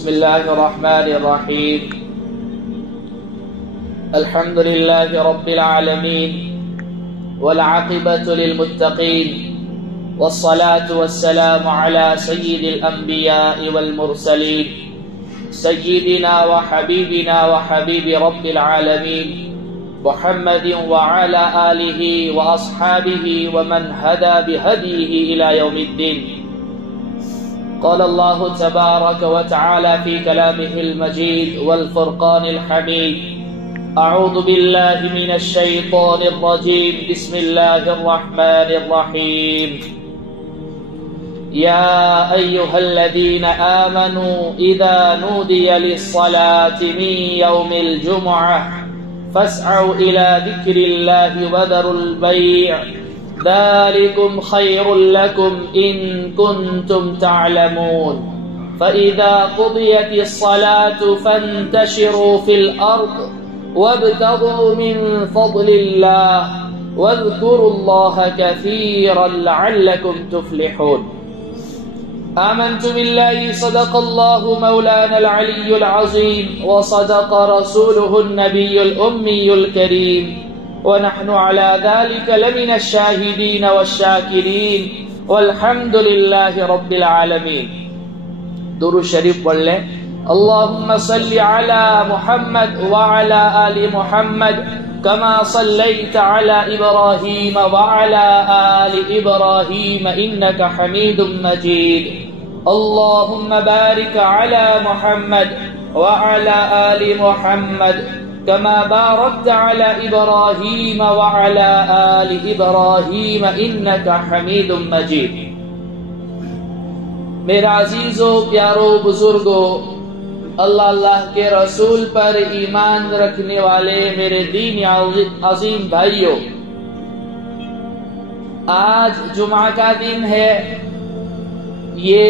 بسم الله الرحمن الرحيم. الحمد لله رب العالمين والعاقبة للمتقين والصلاة والسلام على سيد الأنبياء والمرسلين سيدنا وحبيبنا وحبيب رب العالمين محمد وعلى آله وأصحابه ومن هدى بهديه إلى يوم الدين. قال الله تبارك وتعالى في كلامه المجيد والفرقان الحميد: أعوذ بالله من الشيطان الرجيم. بسم الله الرحمن الرحيم. يا أيها الذين آمنوا إذا نودي للصلاة من يوم الجمعة فاسعوا إلى ذكر الله وذروا البيع ذلكم خير لكم إن كنتم تعلمون. فإذا قضيت الصلاة فانتشروا في الأرض وابتغوا من فضل الله واذكروا الله كثيرا لعلكم تفلحون. آمنت بالله صدق الله مولانا العلي العظيم وصدق رسوله النبي الأمي الكريم ونحن على ذلك لمن الشاهدين والشاكرين والحمد لله رب العالمين. درود شریف پڑھ لیں. اللهم صل على محمد وعلى آل محمد كما صليت على إبراهيم وعلى آل إبراهيم إنك حميد مجيد. اللهم بارك على محمد وعلى آل محمد كما باركت على إبراهيم وعلى آل إبراهيم إنك حميد مجيد. میرا عزیزو پیارو بزرگو، اللہ کے رسول پر ایمان رکھنے والے میرے دین عظیم بھائیو، آج جمعہ کا دن ہے. یہ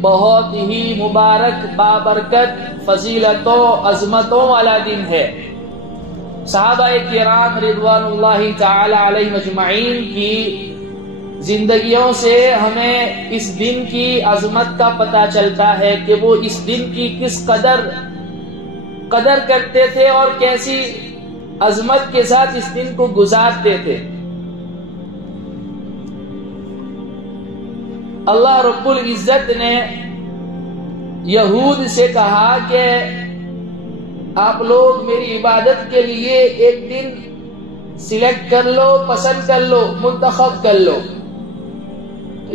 بہت ہی مبارک بابرکت فضیلتوں عظمتوں والا دن ہے. صحابہ کرام رضوان اللہ تعالی علیہ مجمعین کی زندگیوں سے ہمیں اس دن کی عظمت کا پتہ چلتا ہے کہ وہ اس دن کی کس قدر کرتے تھے اور کیسی عظمت کے ساتھ اس دن کو گزارتے تھے. اللہ رب العزت نے یہود سے کہا کہ آپ لوگ میری عبادت کے لیے ایک دن سلیکٹ کر لو، پسند کر لو، منتخب کر لو.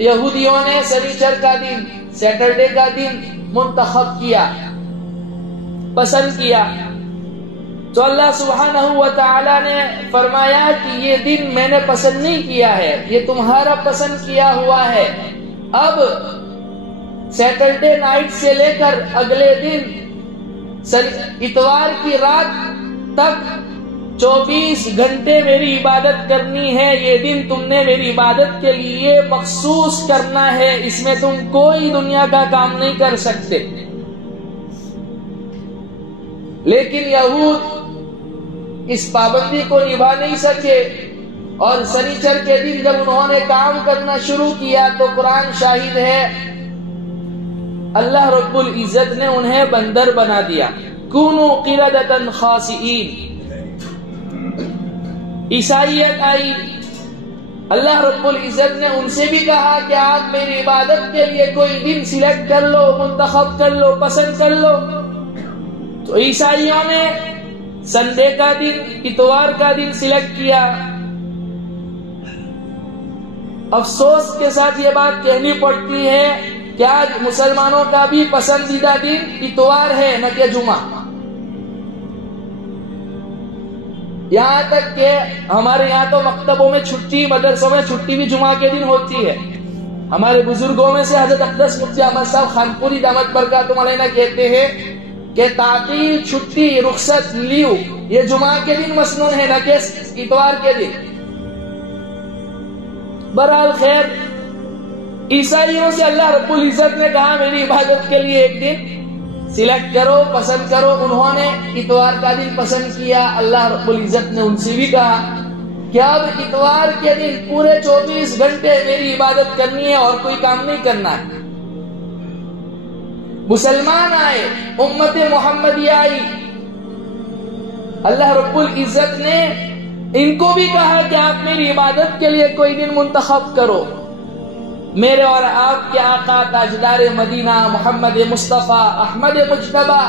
یہودیوں نے سنیچر کا دن، سیٹرڈے کا دن منتخب کیا، پسند کیا. تو اللہ سبحانہ و تعالی نے فرمایا کہ یہ دن میں نے پسند نہیں کیا ہے، یہ تمہارا پسند کیا ہوا ہے. اب سیٹرڈے نائٹ سے لے کر اگلے دن اتوار کی رات تک 24 گھنٹے میری عبادت کرنی ہے. یہ دن تم نے میری عبادت کے لیے مخصوص کرنا ہے، اس میں تم کوئی دنیا کا کام نہیں کر سکتے. لیکن یہود اس پابندی کو نبھا نہیں سکے اور سنیچر کے دن جب انہوں نے کام کرنا شروع کیا تو قرآن شاہد ہے، اللہ رب العزت نے انہیں بندر بنا دیا. کونوا قردۃ خاسئین. عیسائیت آئی. اللہ رب العزت نے ان سے بھی کہا کہ آپ میری عبادت کے لیے کوئی دن سلیکٹ کر لو، منتخب کر لو، پسند کر لو. تو عیسائیوں نے سنڈے کا دن، اتوار کا دن سلیکٹ کیا. افسوس کے ساتھ یہ بات کہنی پڑتی ہے کہ آج مسلمانوں کا بھی پسندیدہ دن اتوار ہے نہ کہ جمعہ. یہاں تک کہ ہمارے یہاں تو مکتبوں میں چھٹی، مدرسوں میں چھٹی بھی جمعہ کے دن ہوتی ہے. ہمارے بزرگوں میں سے حضرت اقدس مفتی احمد صاحب خانپوری دامت برکاتہم علیہ کہتے ہیں کہ تعطیل، چھٹی، رخصت، لیو یہ جمعہ کے دن مسنون ہے نہ کہ اتوار کے دن. برحال خیر، عیسائیوں سے اللہ رب العزت نے کہا میری عبادت کے لیے ایک دن سلیکٹ کرو، پسند کرو. انہوں نے اتوار کا دن پسند کیا. اللہ رب العزت نے ان سے بھی کہا کہ اب اتوار کے دن پورے 24 گھنٹے میری عبادت کرنی ہے اور کوئی کام نہیں کرنا ہے. مسلمان آئے، امت محمدی آئی، اللہ رب العزت نے ان کو بھی کہا کہ آپ میری عبادت کے لیے کوئی دن منتخب کرو۔ میرے اور آپ کے آقا تاجدار مدینہ محمد مصطفیٰ احمد مجتبی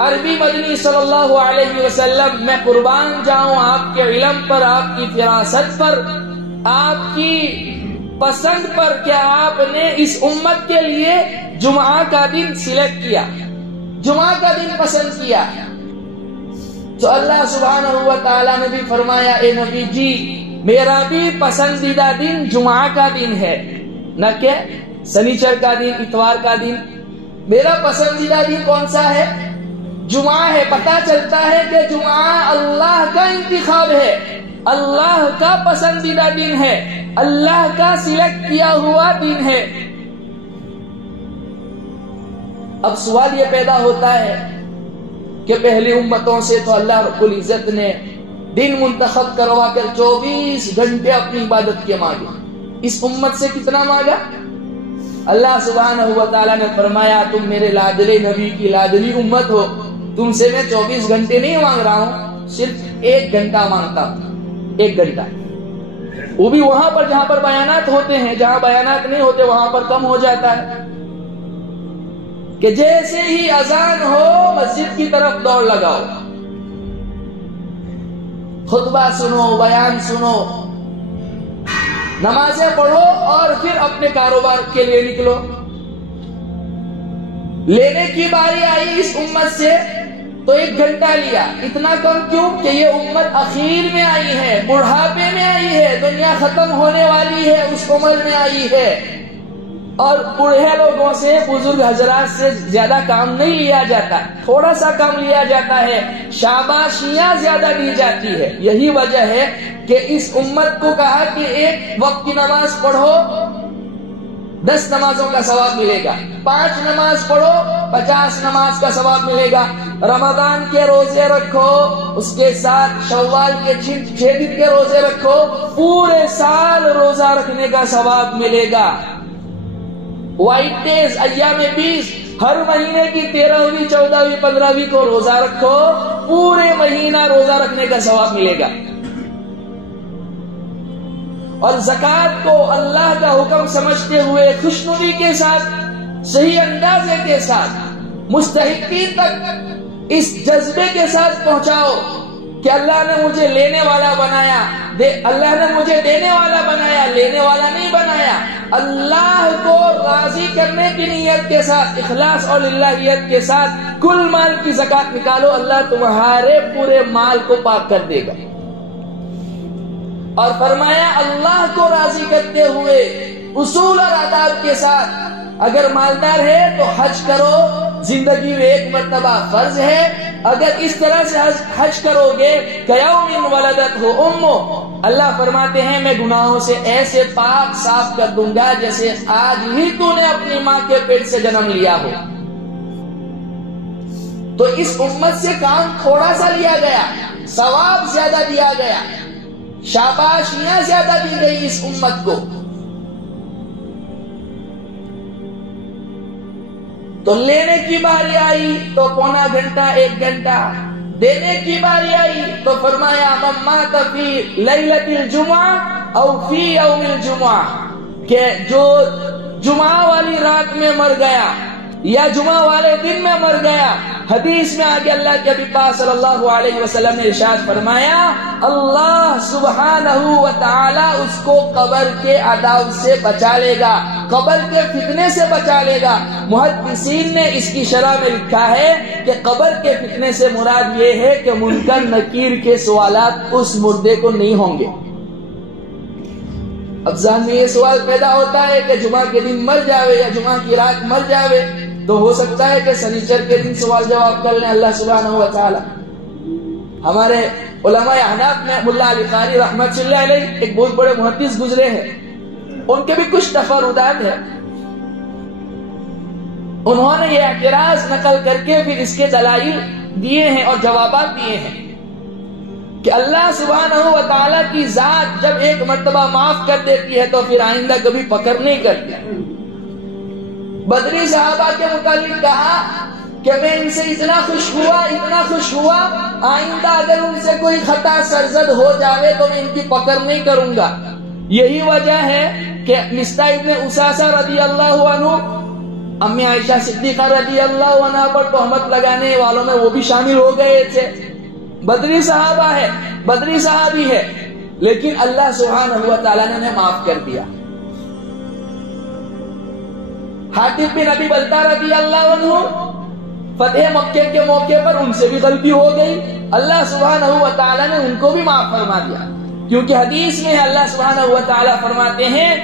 عربی مدنی صلی اللہ علیہ وسلم، میں قربان جاؤں آپ کے علم پر، آپ کی فراست پر، آپ کی پسند پر کہ آپ نے اس امت کے لیے جمعہ کا دن سلیکٹ کیا، جمعہ کا دن پسند کیا۔ تو اللہ سبحانہ و تعالیٰ نے بھی فرمایا اے نبی جی میرا بھی پسندیدہ دن جمعہ کا دن ہے، نہ کہ سنیچر کا دن، اتوار کا دن۔ میرا پسندیدہ دن کون سا ہے؟ جمعہ ہے۔ پتہ چلتا ہے کہ جمعہ اللہ کا انتخاب ہے، اللہ کا پسندیدہ دن ہے، اللہ کا سلیکٹ کیا ہوا دن ہے۔ اب سوال یہ پیدا ہوتا ہے کہ پہلی امتوں سے تو اللہ رب العزت نے دن منتخب کروا کر 24 گھنٹے اپنی عبادت کے مانگے، اس امت سے کتنا مانگا؟ اللہ سبحانہ و تعالیٰ نے فرمایا تم میرے لاڈلے نبی کی لاڈلی امت ہو، تم سے میں 24 گھنٹے نہیں مانگ رہا ہوں، صرف 1 گھنٹہ مانگتا ہوں، 1 گھنٹہ، وہ بھی وہاں پر جہاں پر بیانات ہوتے ہیں، جہاں بیانات نہیں ہوتے وہاں پر کم ہو جاتا ہے، کہ جیسے ہی اذان ہو مسجد کی طرف دوڑ لگاؤ، خطبہ سنو، بیان سنو، نمازیں پڑھو اور پھر اپنے کاروبار کے لیے نکلو۔ لینے کی باری آئی اس امت سے تو 1 گھنٹہ لیا، اتنا کم کیوں کہ یہ امت اخیر میں آئی ہے، بڑھاپے میں آئی ہے، دنیا ختم ہونے والی ہے اس عمر میں آئی ہے، اور بوڑھے لوگوں سے، بزرگ حضرات سے زیادہ کام نہیں لیا جاتا، تھوڑا سا کام لیا جاتا ہے، شاباشیاں زیادہ دی جاتی ہے۔ یہی وجہ ہے کہ اس امت کو کہا کہ 1 وقت کی نماز پڑھو 10 نمازوں کا ثواب ملے گا، 5 نماز پڑھو 50 نماز کا ثواب ملے گا، رمضان کے روزے رکھو، اس کے ساتھ شوال کے 6 دن کے روزے رکھو، پورے سال روزہ رکھنے کا ثواب ملے گا۔ وائٹ ڈیز، ایام 20، ہر مہینے کی 13ویں 14ویں 15ویں کو روزہ رکھو، پورے مہینہ روزہ رکھنے کا ثواب ملے گا۔ اور زکوٰۃ کو اللہ کا حکم سمجھتے ہوئے خوشنودی کے ساتھ، صحیح اندازے کے ساتھ مستحقین تک اس جذبے کے ساتھ پہنچاؤ کہ اللہ نے مجھے لینے والا بنایا، اللہ نے مجھے دینے والا بنایا، لینے والا نہیں بنایا۔ اللہ کو راضی کرنے کی نیت کے ساتھ، اخلاص اور للہیت کے ساتھ کل مال کی زکوٰۃ نکالو، اللہ تمہارے پورے مال کو پاک کر دے گا۔ اور فرمایا اللہ کو راضی کرتے ہوئے اصول اور آداب کے ساتھ، اگر مالدار ہے تو حج کرو، زندگی میں 1 مرتبہ فرض ہے، اگر اس طرح سے حج کرو گے کَیَوْمٍ وَلَدَتْهُ أُمُّهُ، اللہ فرماتے ہیں میں گناہوں سے ایسے پاک صاف کر دوں گا جیسے آج ہی تو نے اپنی ماں کے پیٹ سے جنم لیا ہو۔ تو اس امت سے کام تھوڑا سا لیا گیا، ثواب زیادہ دیا گیا، شاباشیاں زیادہ دی گئی اس امت کو۔ تو لینے کی باری آئی تو 1.25 گھنٹہ 1 گھنٹہ، دینے کی باری آئی تو فرمایا من مات فی لیلۃ الجمعہ او فی یوم الجمعہ، کہ جو جمعہ والی رات میں مر گیا یا جمعہ والے دن میں مر گیا، حدیث میں آگے اللہ کے حبیب صلی اللہ علیہ وسلم نے ارشاد فرمایا اللہ سبحانہ و تعالی اس کو قبر کے عذاب سے بچا لے گا، قبر کے فتنے سے بچا لے گا۔ محدثین نے اس کی شرح میں لکھا ہے کہ قبر کے فتنے سے مراد یہ ہے کہ منکر نکیر کے سوالات اس مردے کو نہیں ہوں گے۔ اب ذہن میں یہ سوال پیدا ہوتا ہے کہ جمعہ کے دن مر جاوے یا جمعہ کی رات مر جاوے تو ہو سکتا ہے کہ سنیچر کے دن سوال جواب کر لیں اللہ سبحانہ و تعالی۔ ہمارے علماء احناف میں ملا علی قاری رحمت اللہ علیہ ایک بہت بڑے محدث گزرے ہیں، ان کے بھی کچھ تفردات ہیں، انہوں نے یہ اعتراض نقل کر کے پھر اس کے دلائل دیے ہیں اور جوابات دیے ہیں کہ اللہ سبحانہ و تعالی کی ذات جب 1 مرتبہ معاف کر دیتی ہے تو پھر آئندہ کبھی پکڑ نہیں کرتی، بدری صحابہ کے متعلق کہا کہ میں ان سے اتنا خوش ہوا آئندہ اگر ان سے کوئی خطا سرزد ہو جاوے تو میں ان کی پکڑ نہیں کروں گا. یہی وجہ ہے کہ مصطح ابن اساسہ رضی اللہ عنہ امی عائشہ صدیقہ رضی اللہ عنہ پر تہمت لگانے والوں میں وہ بھی شامل ہو گئے تھے. بدری صحابی ہے لیکن اللہ سبحانہ و تعالیٰ نے انہیں معاف کر دیا. حاتب بن ابی بلتہ رضی اللہ عنہ فتح مکہ کے موقع پر ان سے بھی غلطی ہو گئی, اللہ سبحانہ و تعالیٰ نے ان کو بھی معاف فرما دیا. کیونکہ حدیث میں اللہ سبحانہ و تعالیٰ فرماتے ہیں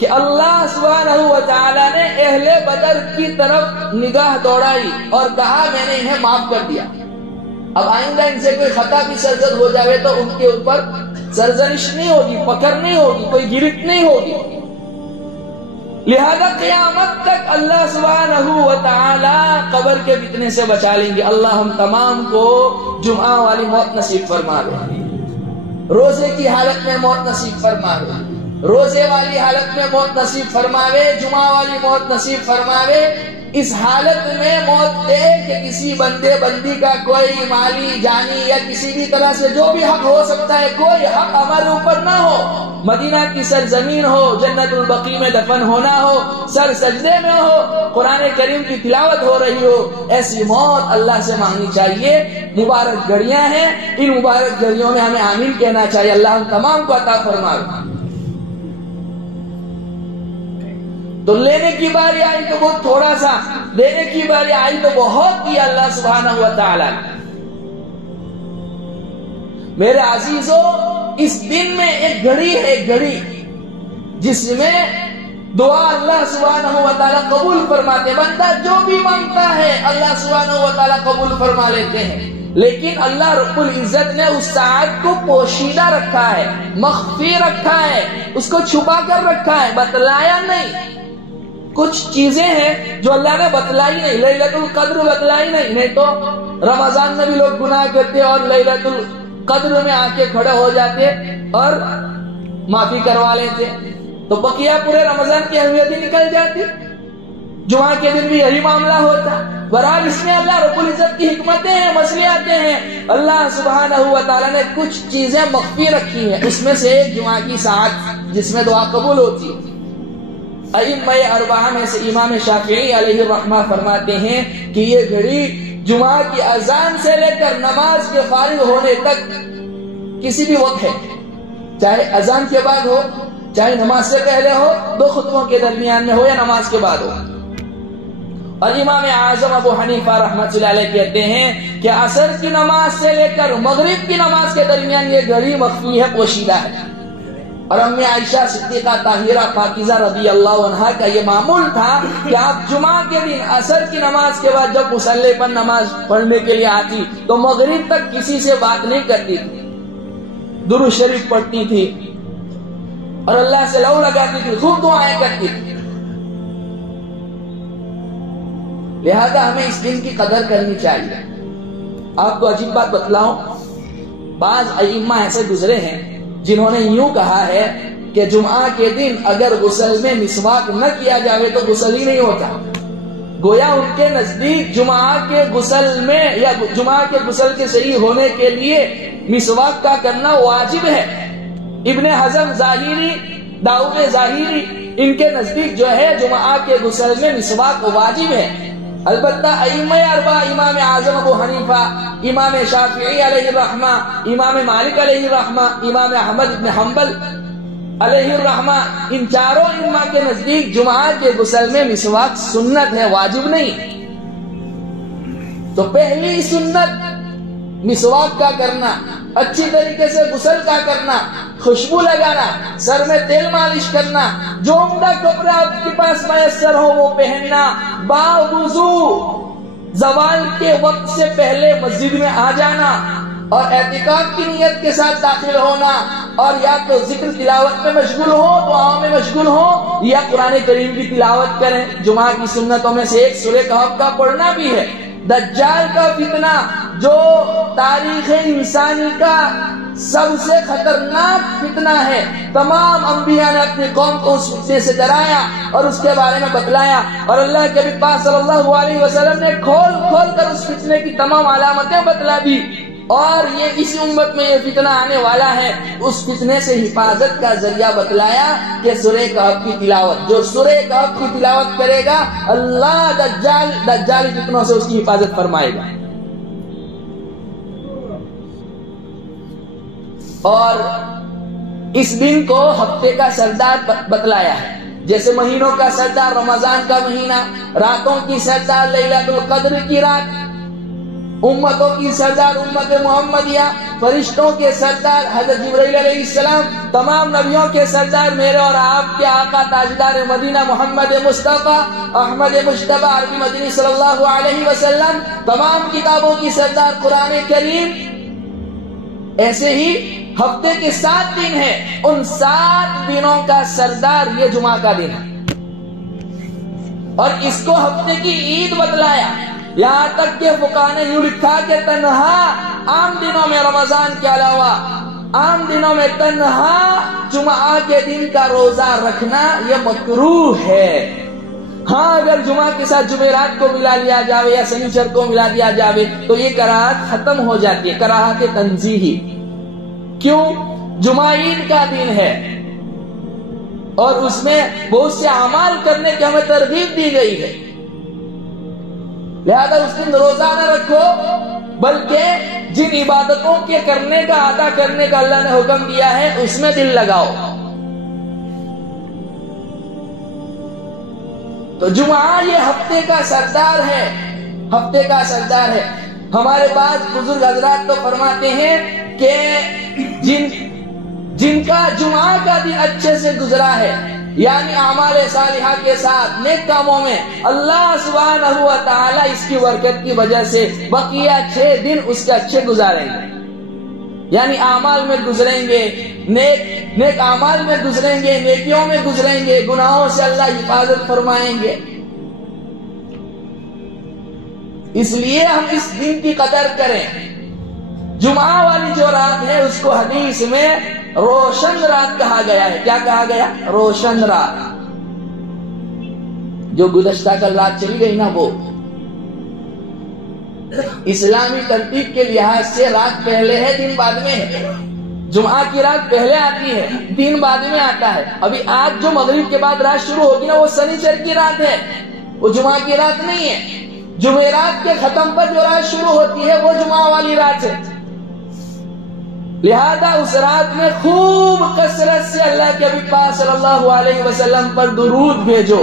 کہ اللہ سبحانہ و تعالیٰ نے اہل بدر کی طرف نگاہ دوڑائی اور کہا میں نے انہیں معاف کر دیا. اب آئندہ ان سے کوئی خطا بھی سرزد ہو جاوے تو ان کے اوپر سرزنش نہیں ہوگی, پکڑ نہیں ہوگی, کوئی گرفت نہیں ہوگی. لہذا قیامت تک اللہ سبحانہ و تعالی قبر کے فتنے سے بچا لیں گے. اللہ ہم تمام کو جمعہ والی موت نصیب فرما دے, روزے کی حالت میں موت نصیب فرما دے, روزے والی حالت میں موت نصیب فرماوے, جمعہ والی موت نصیب فرماوے. اس حالت میں موت دے کہ کسی بندے بندی کا کوئی مالی جانی یا کسی بھی طرح سے جو بھی حق ہو سکتا ہے کوئی حق ہمارے اوپر نہ ہو. مدینہ کی سرزمین ہو, جنت البقیع میں دفن ہونا ہو, سر سجدے میں ہو, قرآن کریم کی تلاوت ہو رہی ہو, ایسی موت اللہ سے مانگنی چاہیے. مبارک گھڑیاں ہیں, ان مبارک گھڑیوں میں ہمیں آمین کہنا چاہیے. اللہ ہم تمام کو عطا فرمائے. تو لینے کی باری آئی تو بہت تھوڑا سا, دینے کی باری آئی تو بہت کیا اللہ سبحانہ و تعالی. میرے عزیزو, اس دن میں ایک گھڑی جس میں دعا اللہ سبحانہ و تعالی قبول فرماتے. بندہ جو بھی مانگتا ہے اللہ سبحانہ و تعالی قبول فرما لیتے ہیں. لیکن اللہ رب العزت نے اس ساعت کو پوشیدہ رکھا ہے, مخفی رکھا ہے, اس کو چھپا کر رکھا ہے, بتلایا نہیں. کچھ چیزیں ہیں جو اللہ نے بتلائی نہیں, لیلۃ القدر بتلائی نہیں تو رمضان میں بھی لوگ گناہ کرتے اور لیلۃ القدر میں آ کے کھڑے ہو جاتے اور معافی کروا لیتے, تو بقیہ پورے رمضان کی اہمیت ہی نکل جاتی. جمعہ کے دن بھی یہی معاملہ ہوتا. برحال اس میں اللہ رب العزت کی حکمتیں ہیں, مسئلے آتے ہیں. اللہ سبحانہ و تعالیٰ نے کچھ چیزیں مخفی رکھی ہیں, اس میں سے ایک جمعہ کی ساعت جس میں دعا قبول ہوتی ہے. ائمہ اربعہ میں سے امام شافعی علیہ الرحمہ فرماتے ہیں کہ یہ گھڑی جمعہ کی اذان سے لے کر نماز کے فارغ ہونے تک کسی بھی وقت ہے, چاہے اذان کے بعد ہو, چاہے نماز سے پہلے ہو, دو خطبوں کے درمیان میں ہو یا نماز کے بعد ہو. اور امام اعظم ابو حنیفہ رحمۃ اللہ علیہ کہتے ہیں کہ عصر کی نماز سے لے کر مغرب کی نماز کے درمیان یہ گھڑی مخفی ہے, پوشیدہ ہے. اور امی عائشہ صدیقہ طاہرہ پاکیزہ رضی اللہ عنہا کا یہ معمول تھا کہ آپ جمعہ کے دن عصر کی نماز کے بعد جب مصلی پر نماز پڑھنے کے لیے آتی تو مغرب تک کسی سے بات نہیں کرتی تھی, درود شریف پڑھتی تھی اور اللہ سے لو لگاتی تھی, خوب دعائیں کرتی تھی. لہذا ہمیں اس دن کی قدر کرنی چاہیے. آپ کو عجیب بات بتلاؤں, بعض ائمہ ایسے گزرے ہیں جنہوں نے یوں کہا ہے کہ جمعہ کے دن اگر غسل میں مسواک نہ کیا جاوے تو غسل ہی نہیں ہوتا. گویا ان کے نزدیک جمعہ کے غسل میں یا جمعہ کے غسل کے صحیح ہونے کے لیے مسواک کا کرنا واجب ہے. ابن حزم ظاہری, داؤد ظاہری, ان کے نزدیک جو ہے جمعہ کے غسل میں مسواک واجب ہے. البتہ ائمہ اربعہ, امام اعظم ابو حنیفہ, امام شافعی علیہ الرحمہ, امام مالک علیہ الرحمہ, امام احمد بن حنبل علیہ الرحمہ, ان چاروں ائمہ کے نزدیک جمعہ کے غسل میں مسواک سنت ہے, واجب نہیں. تو پہلی سنت مسواک کا کرنا, اچھی طریقے سے غسل کا کرنا, خوشبو لگانا, سر میں تیل مالش کرنا, جو عمدہ کپڑے آپ کے پاس میسر ہو وہ پہننا, باوضو زوال کے وقت سے پہلے مسجد میں آ جانا اور اعتکاف کی نیت کے ساتھ داخل ہونا, اور یا تو ذکر تلاوت میں مشغول ہو, دعاؤں میں مشغول ہو, یا قرآن کریم کی تلاوت کریں. جمعہ کی سنتوں میں سے ایک سورہ کہف کا پڑھنا بھی ہے. دجال کا فتنہ جو تاریخ انسانی کا سب سے خطرناک فتنہ ہے. تمام انبیاء نے اپنی قوم کو اس فتنے سے ڈرایا اور اس کے بارے میں بتلایا، اور اللہ کے نبی پاک صلی اللہ علیہ وسلم نے کھول کھول کر اس فتنے کی تمام علامتیں بتلا دی. اور یہ اسی امت میں یہ فتنہ آنے والا ہے، اس فتنے سے حفاظت کا ذریعہ بتلایا کہ سورہ کہف کی تلاوت. جو سورہ کہف کی تلاوت کرے گا اللہ دجالی فتنوں سے اس کی حفاظت فرمائے گا. اور اس دن کو ہفتے کا سردار بتلایا ہے. جیسے مہینوں کا سردار رمضان کا مہینہ، راتوں کی سردار لیلۃ القدر کی رات، امتوں کی سردار امت محمدیہ، فرشتوں کے سردار حضرت جبرائیل علیہ السلام، تمام نبیوں کے سردار میرے اور آپ کے آقا تاجدار مدینہ محمد مصطفیٰ احمد مجتبی عربی مدنی صلی اللہ علیہ وسلم، تمام کتابوں کی سردار قرآن کریم. ایسے ہی ہفتے کے 7 دن ہیں، ان 7 دنوں کا سردار یہ جمعہ کا دن ہے، اور اس کو ہفتے کی عید بتلایا. یہاں تک کہ فقہاء نے یوں لکھا کہ تنہا عام دنوں میں رمضان کے علاوہ عام دنوں میں تنہا جمعہ کے دن کا روزہ رکھنا یہ مکروہ ہے. ہاں اگر جمعہ کے ساتھ جمعرات کو ملا لیا جاوے یا سنیچر کو ملا دیا جاوے تو یہ کراہت ختم ہو جاتی ہے، کراہت تنزیہی. کیوں؟ جمعہ عید کا دن ہے اور اس میں بہت سے اعمال کرنے کی ہمیں ترغیب دی گئی ہے، لہذا اس دن روزہ نہ رکھو، بلکہ جن عبادتوں کے کرنے کا ادا کرنے کا اللہ نے حکم دیا ہے اس میں دل لگاؤ. تو جمعہ یہ ہفتے کا سردار ہے، ہفتے کا سردار ہے. ہمارے پاس بزرگ حضرات تو فرماتے ہیں کہ جن کا جمعہ کا دن اچھے سے گزرا ہے، یعنی اعمال صالحہ کے ساتھ نیک کاموں میں، اللہ سبحانہ و تعالی اس کی برکت کی وجہ سے بقیہ 6 دن اس کے اچھے گزاریں گے. یعنی اعمال میں گزریں گے، نیک اعمال میں گزریں گے، نیکیوں میں گزریں گے، گناہوں سے اللہ حفاظت فرمائیں گے. اس لیے ہم اس دن کی قدر کریں. جمعہ والی جو رات ہے اس کو حدیث میں روشن رات کہا گیا ہے. کیا کہا گیا؟ روشن رات. جو گزشتہ کل رات چلی گئی نا، وہ اسلامی ترتیب کے لحاظ سے رات پہلے ہے، دن بعد میں ہے. جمعہ کی رات پہلے آتی ہے، دن بعد میں آتا ہے. ابھی آج جو مغرب کے بعد رات شروع ہوگی نا، وہ سنیچر کی رات ہے، وہ جمعہ کی رات نہیں ہے. جمعرات کے ختم پر جو رات شروع ہوتی ہے وہ جمعہ والی رات ہے. لہذا اس رات میں خوب کثرت سے اللہ کے نبی پاک صلی اللہ علیہ وسلم پر درود بھیجو.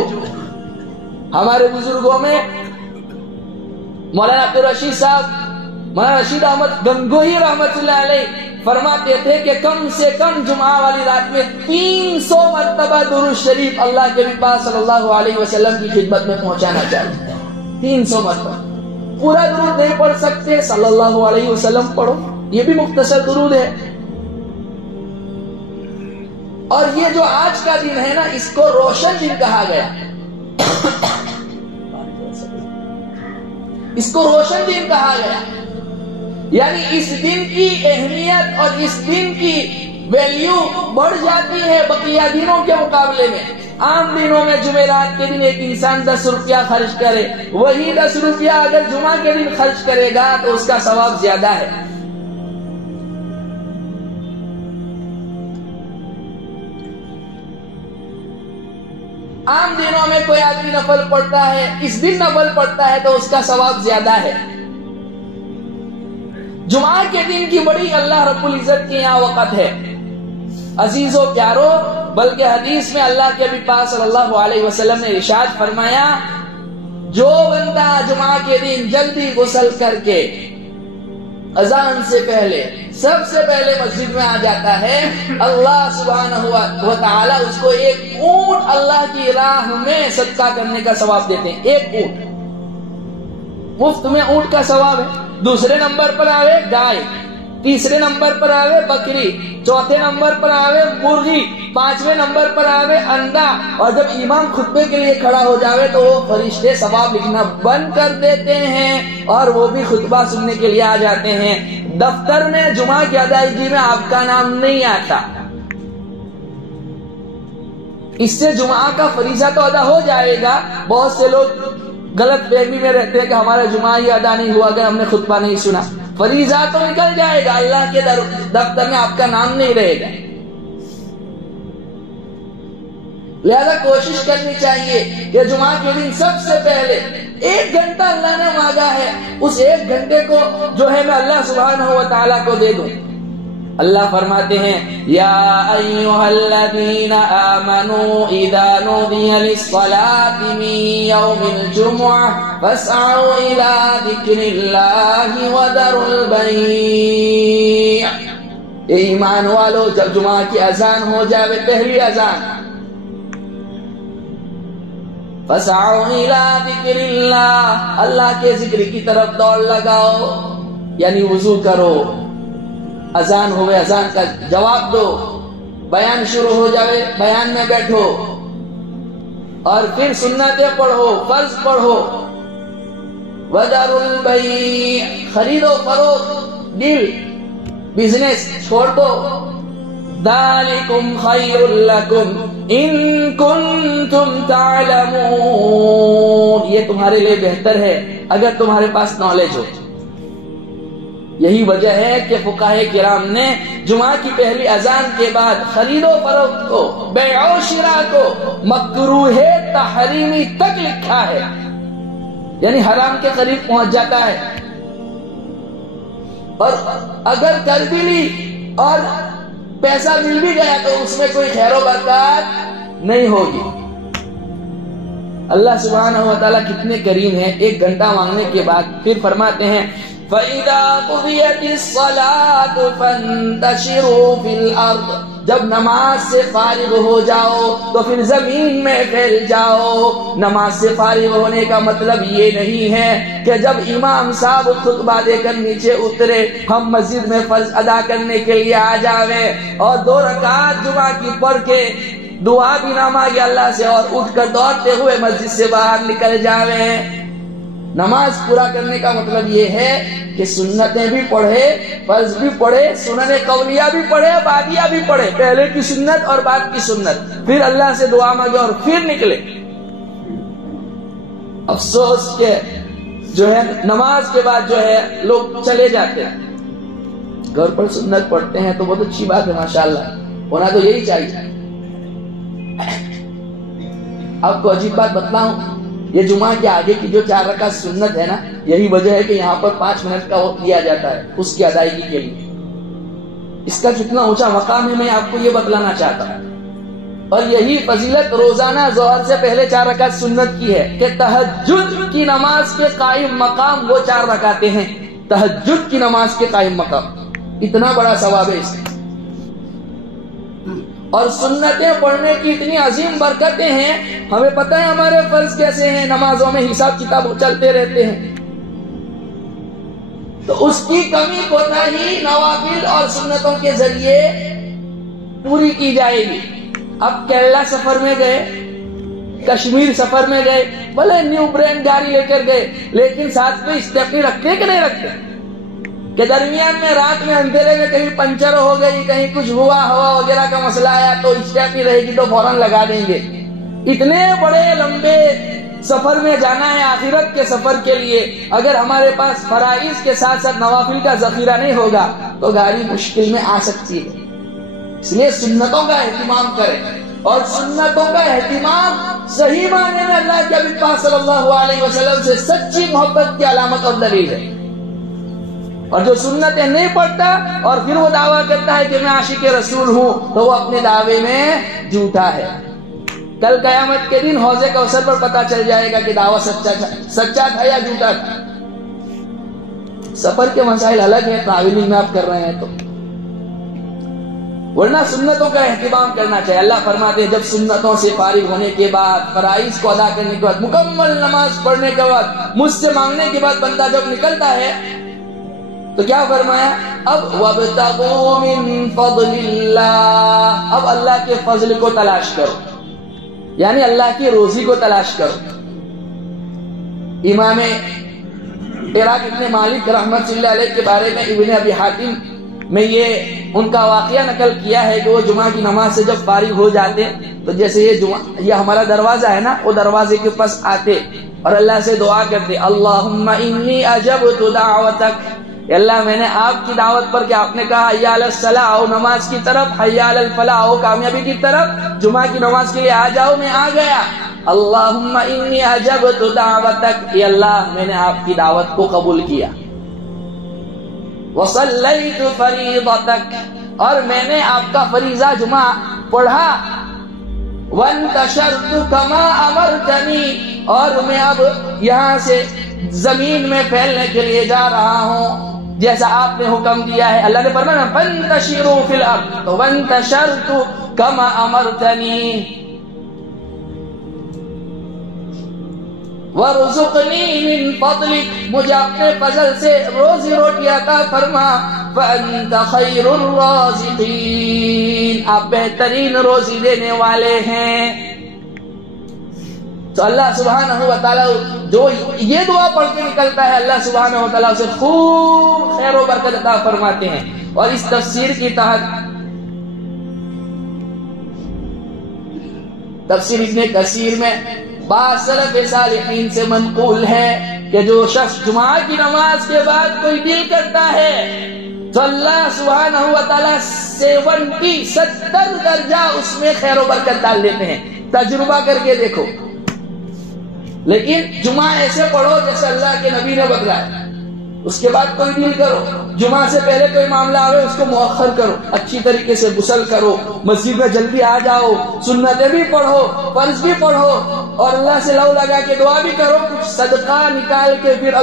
ہمارے بزرگوں میں مولانا عبدالرشید صاحب، مولانا رشید احمد گنگوہی رحمت اللہ علیہ فرماتے تھے کہ کم سے کم جمعہ والی رات میں 300 مرتبہ درود شریف اللہ کے نبی پاک صلی اللہ علیہ وسلم کی خدمت میں پہنچانا چاہیے. 300 مرتبہ. پورا درود نہیں پڑھ سکتے، صلی اللہ علیہ وسلم پڑھو، یہ بھی مختصر درود ہے. اور یہ جو آج کا دن ہے نا، اس کو روشن دن کہا گیا. اس کو روشن دن کہا گیا، یعنی اس دن کی اہمیت اور اس دن کی ویلیو بڑھ جاتی ہے بقیہ دنوں کے مقابلے میں. عام دنوں میں جمعرات کے دن ایک انسان 10 روپیہ خرچ کرے، وہی 10 روپیہ اگر جمعہ کے دن خرچ کرے گا تو اس کا ثواب زیادہ ہے. عام دنوں میں کوئی آدمی نفل پڑھتا ہے، اس دن نفل پڑھتا ہے تو اس کا ثواب زیادہ ہے. جمعہ کے دن کی بڑی اللہ رب العزت کے یہاں وقت ہے. عزیز و پیارو، بلکہ حدیث میں اللہ کے نبی پاک صلی اللہ علیہ وسلم نے ارشاد فرمایا، جو بندہ جمعہ کے دن جلدی غسل کر کے اذان سے پہلے سب سے پہلے مسجد میں آ جاتا ہے، اللہ سبحانہ و تعالی اس کو ایک اونٹ اللہ کی راہ میں صدقہ کرنے کا ثواب دیتے ہیں. ایک اونٹ مفت میں اونٹ کا ثواب ہے. دوسرے نمبر پر آوے گائے، تیسرے نمبر پر آوے بکری، چوتھے نمبر پر آوے مرغی، پانچویں نمبر پر آوے انڈا. اور جب امام خطبے کے لیے کھڑا ہو جاوے تو وہ فرشتے ثواب لکھنا بند کر دیتے ہیں اور وہ بھی خطبہ سننے کے لیے آ جاتے ہیں. دفتر میں جمعہ کی ادائیگی میں آپ کا نام نہیں آتا، اس سے جمعہ کا فریضہ تو ادا ہو جائے گا۔ بہت سے لوگ غلط فہمی میں رہتے ہیں کہ ہمارا جمعہ ہی ادا نہیں ہوا اگر ہم نے خطبہ نہیں سنا۔ فریضہ تو نکل جائے گا، اللہ کے دفتر میں آپ کا نام نہیں رہے گا۔ لہذا کوشش کرنی چاہیے کہ جمعہ کے دن سب سے پہلے 1 گھنٹہ اللہ نے مانگا ہے، اس 1 گھنٹے کو جو ہے میں اللہ سبحانہ و تعالیٰ کو دے دوں۔ اللہ فرماتے ہیں یا ایھا الذین آمنوا اذا نودی للصلاۃ من یوم الجمعہ فاسعوا الی ذکر اللہ وذروا البیع۔ اے ایمان والو، جب جمعہ کی اذان ہو جائے، پہلی اذان، فاسعوا الی ذکر اللہ، اللہ کے ذکر کی طرف دوڑ لگاؤ، یعنی وضو کرو، اذان ہوئے اذان کا جواب دو، بیان شروع ہو جائے بیان میں بیٹھو، اور پھر سنتیں پڑھو، فرض پڑھو۔ وذروا البیع، خرید و فروخت، ڈیل، بزنس چھوڑ دو۔ ذالکم خیر لکم ان کنتم تعلمون، یہ تمہارے لیے بہتر ہے اگر تمہارے پاس نالج ہو۔ یہی وجہ ہے کہ فقہاء کرام نے جمعہ کی پہلی اذان کے بعد خرید و فروخت کو، بیع و شراء کو مکروہ تحریمی تک لکھا ہے، یعنی حرام کے قریب پہنچ جاتا ہے، اور اگر کر بھی لی اور پیسہ مل بھی گیا تو اس میں کوئی خیر و برکات نہیں ہوگی۔ اللہ سبحانہ و تعالیٰ کتنے کریم ہیں، 1 گھنٹہ مانگنے کے بعد پھر فرماتے ہیں فَإِذَا قُضِيَتِ الصَّلَاةُ فَانتَشِرُوا فِي الْأَرْضِ، جب نماز سے فارغ ہو جاؤ تو پھر زمین میں پھیل جاؤ۔ نماز سے فارغ ہونے کا مطلب یہ نہیں ہے کہ جب امام صاحب خطبہ دے کر نیچے اترے ہم مسجد میں فرض ادا کرنے کے لیے آ جاویں اور 2 رکعت جمعہ کی پڑھ کے دعا بھی نہ مانگے اللہ سے اور اٹھ کر دوڑتے ہوئے مسجد سے باہر نکل جاویں۔ نماز پورا کرنے کا مطلب یہ ہے کہ سنتیں بھی پڑھے، فرض بھی پڑھے، سنن قولیہ بھی پڑھے، بعدیہ بھی پڑھے، پہلے کی سنت اور بعد کی سنت، پھر اللہ سے دعا مانگے اور پھر نکلے۔ افسوس کہ جو ہے نماز کے بعد جو ہے لوگ چلے جاتے ہیں، گھر پر سنت پڑھتے ہیں تو بہت اچھی بات ہے، ماشاءاللہ ہونا تو یہی چاہیے۔ آپ کو عجیب بات بتلاؤں، یہ جمعہ کے آگے کی جو 4 رکعت سنت ہے نا، یہی وجہ ہے کہ یہاں پر 5 منٹ کا وقت دیا جاتا ہے اس کی ادائیگی کے لیے۔ اس کا کتنا اونچا مقام ہے میں آپ کو یہ بتلانا چاہتا ہوں، اور یہی فضیلت روزانہ ظہر سے پہلے 4 رکعت سنت کی ہے کہ تہجد کی نماز کے قائم مقام وہ 4 رکعتیں ہیں، تہجد کی نماز کے قائم مقام، اتنا بڑا ثواب ہے اس میں۔ اور سنتیں پڑھنے کی اتنی عظیم برکتیں ہیں، ہمیں پتہ ہے ہمارے فرض کیسے ہیں، نمازوں میں حساب کتاب چلتے رہتے ہیں، تو اس کی کمی کوتاہی نوافل اور سنتوں کے ذریعے پوری کی جائے گی۔ اب کیرلا سفر میں گئے، کشمیر سفر میں گئے، بھلے نیو برینڈ گاڑی لے کر گئے، لیکن ساتھ میں اسٹیپنی رکھتے کہ نہیں رکھتے، کہ درمیان میں رات میں اندھیرے میں کہیں پنچر ہو گئی، کہیں کچھ ہوا، ہوا وغیرہ کا مسئلہ آیا تو اسٹیپنی رہے گی تو فوراً لگا دیں گے۔ اتنے بڑے لمبے سفر میں جانا ہے آخرت کے سفر کے لیے، اگر ہمارے پاس فرائض کے ساتھ ساتھ نوافل کا ذخیرہ نہیں ہوگا تو گاڑی مشکل میں آ سکتی ہے۔ اس لیے سنتوں کا اہتمام کریں، اور سنتوں کا اہتمام صحیح معنی میں اللہ کے حبیب پاک صلی اللہ علیہ وسلم سے سچی محبت کی علامت اور دلیل ہے۔ اور جو سنتیں نہیں پڑھتا اور پھر وہ دعویٰ کرتا ہے کہ میں عاشق رسول ہوں تو وہ اپنے دعوے میں جھوٹا ہے۔ کل قیامت کے دن حوض کوثر پر پتہ چل جائے گا کہ دعویٰ سچا تھا یا جھوٹا تھا۔ سفر کے مسائل الگ ہیں، ٹریولنگ میں آپ کر رہے ہیں تو، ورنہ سنتوں کا اہتمام کرنا چاہیے۔ اللہ فرماتے ہیں جب سنتوں سے فارغ ہونے کے بعد، فرائض کو ادا کرنے کے بعد، مکمل نماز پڑھنے کے بعد، مجھ سے مانگنے کے بعد بندہ جب نکلتا ہے تو کیا فرمایا؟ اب وَابْتَغُوا مِن فَضْلِ اللَّهِ، اب اللہ کے فضل کو تلاش کرو، یعنی اللہ کی روزی کو تلاش کرو۔ امام عراق ابن مالک رحمت اللہ علیہ کے بارے میں ابن ابی حاتم میں یہ ان کا واقعہ نقل کیا ہے کہ وہ جمعہ کی نماز سے جب فارغ ہو جاتے تو جیسے یہ ہمارا دروازہ ہے نا، وہ دروازے کے پاس آتے اور اللہ سے دعا کرتے، اللہم انی اجبت دعوتک، اللہ میں نے آپ کی دعوت پر، کہ آپ نے کہا حی علی الصلاۃ، آؤ نماز کی طرف، حی علی الفلاح، آؤ کامیابی کی طرف، جمعہ کی نماز کے لیے آ جاؤ، میں آ گیا، اللہم انی اجبت دعوتک، یا اللہ میں نے آپ کی دعوت کو قبول کیا، وصلیت فریضتک، اور میں نے آپ کا فریضہ جمعہ پڑھا، وانتشرت کما امرتنی، اور میں اب یہاں سے زمین میں پھیلنے کے لیے جا رہا ہوں جیسا آپ نے حکم دیا ہے۔ اللہ نے فرمایا فانتشروا فی الارض، وانتشرت کما امرتنی، وارزقنی من فضلک، مجھے اپنے فضل سے روزی روٹی عطا فرما، فانت خیر الرازقین، آپ بہترین روزی دینے والے ہیں۔ تو اللہ سبحانہ و تعالیٰ جو یہ دعا پڑھ کے نکلتا ہے، اللہ سبحانہ و تعالیٰ اسے خوب خیر و برکت عطا فرماتے ہیں۔ اور اس تفسیر کی تحت تفسیر ابن کثیر میں بعض سلف صالحین سے منقول ہے کہ جو شخص جمعہ کی نماز کے بعد کوئی دل کرتا ہے تو اللہ سبحانہ و تعالیٰ 70 درجہ اس میں خیر و برکت ڈال دیتے ہیں۔ تجربہ کر کے دیکھو، لیکن جمعہ ایسے پڑھو جیسے اللہ کے نبی نے بتلایا، اس کے بعد کوئی دل کرو، جمعہ سے پہلے کوئی معاملہ آئے اس کو مؤخر کرو، اچھی طریقے سے غسل کرو، مسجد میں جلدی آ جاؤ، سنتیں بھی پڑھو، فرض بھی پڑھو، اور اللہ سے لو لگا کے دعا بھی کرو، کچھ صدقہ نکال کے پھر